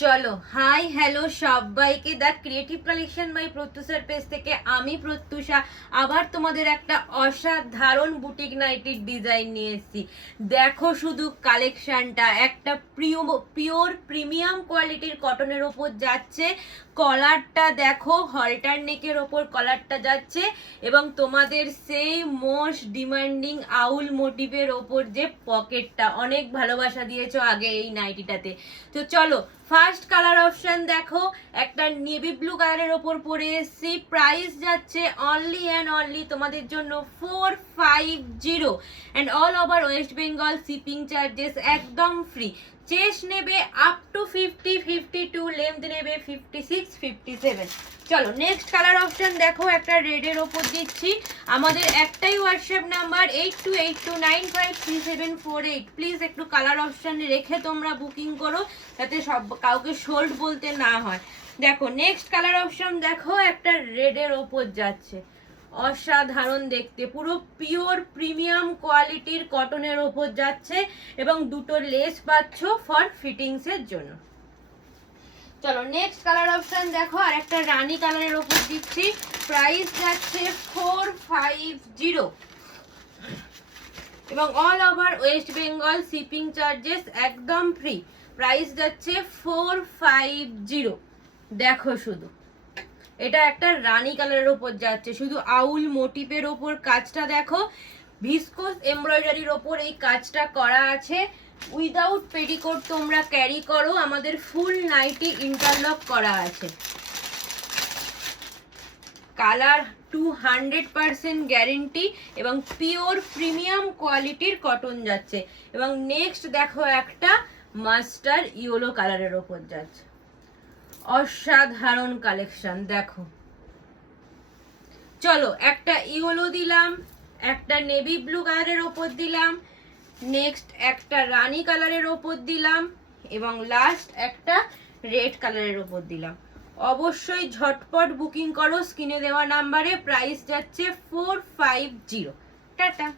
চলো hi hello সবাইকে, the creative collection by প্রত্যুষার পেজ থেকে আমি প্রত্যুষা আবার তোমাদের একটা অসাধারণ বুটিক নাইটির ডিজাইন নিয়ে এসেছি। দেখো শুধু কালেকশনটা, একটা পিওর প্রিমিয়াম কোয়ালিটির কটনের ওপর যাচ্ছে। কলারটা দেখো, হলটার নেকের ওপর কলারটা যাচ্ছে এবং তোমাদের সেই মোস্ট ডিমান্ডিং আউল মোটিভের ওপর যে পকেটটা, অনেক ভালোবাসা দিয়েছো আগে এই নাইটিটাতে। তো চলো ফার্স্ট কালার অপশন দেখো, একটা নেভি ব্লু কালারের ওপর পরে এসেছি। প্রাইস যাচ্ছে অনলি অ্যান্ড অনলি তোমাদের জন্য 450 and all over West Bengal shipping charges একদম ফ্রি। চেস্ট নেবে আপ টু 50, 52, লেন্থ নেবে 56, 57। চলো নেক্সট কালার অপশন দেখো, একটা রেডের ওপর দিচ্ছি। আমাদের একটাই হোয়াটসঅ্যাপ নাম্বার 8282953748। প্লিজ একটু কালার অপশন রেখে তোমরা বুকিং করো, যাতে সব কাউকে সোল্ড বলতে না হয়। দেখো নেক্সট কালার অপশন দেখো, একটা রেডের ওপর যাচ্ছে, অসাধারণ দেখতে, পুরো পিওর প্রিমিয়াম কোয়ালিটির কটনের ওপর যাচ্ছে এবং দুটো লেস পাচ্ছ ফর ফিটিংস এর জন্য। চলো নেক্সট কালার অপশন দেখো, আর একটা রানী কালারের ওপর দিচ্ছি। প্রাইস যাচ্ছে 450 এবং all over West Bengal shipping charges একদম ফ্রি। প্রাইস যাচ্ছে 450। দেখো শুধু, এটা একটা রানী কালারের ওপর যাচ্ছে, শুধু আউল মোটিভের ওপর কাজটা দেখো, ভিসকোস এমব্রয়ডারির ওপর এই কাজটা করা আছে। উইদাউট পেটিকোট তোমরা ক্যারি করো, আমাদের ফুল নাইটি ইন্টারলক করা আছে। কালার 200% গ্যারেন্টি এবং পিওর প্রিমিয়াম কোয়ালিটির কটন যাচ্ছে। এবং নেক্সট দেখো, একটা মাস্টার ইয়েলো কালারের ওপর যাচ্ছে, অসাধারণ কালেকশন দেখো। চলো একটা ইয়েলো দিলাম, একটা নেভি ব্লু কালারের ওপর দিলাম, নেক্সট একটা রানী কালারের ওপর দিলাম এবং লাস্ট একটা রেড কালারের ওপর দিলাম। অবশ্যই ঝটপট বুকিং করো স্ক্রিনে দেওয়া নাম্বারে। প্রাইস যাচ্ছে 450। টাটা।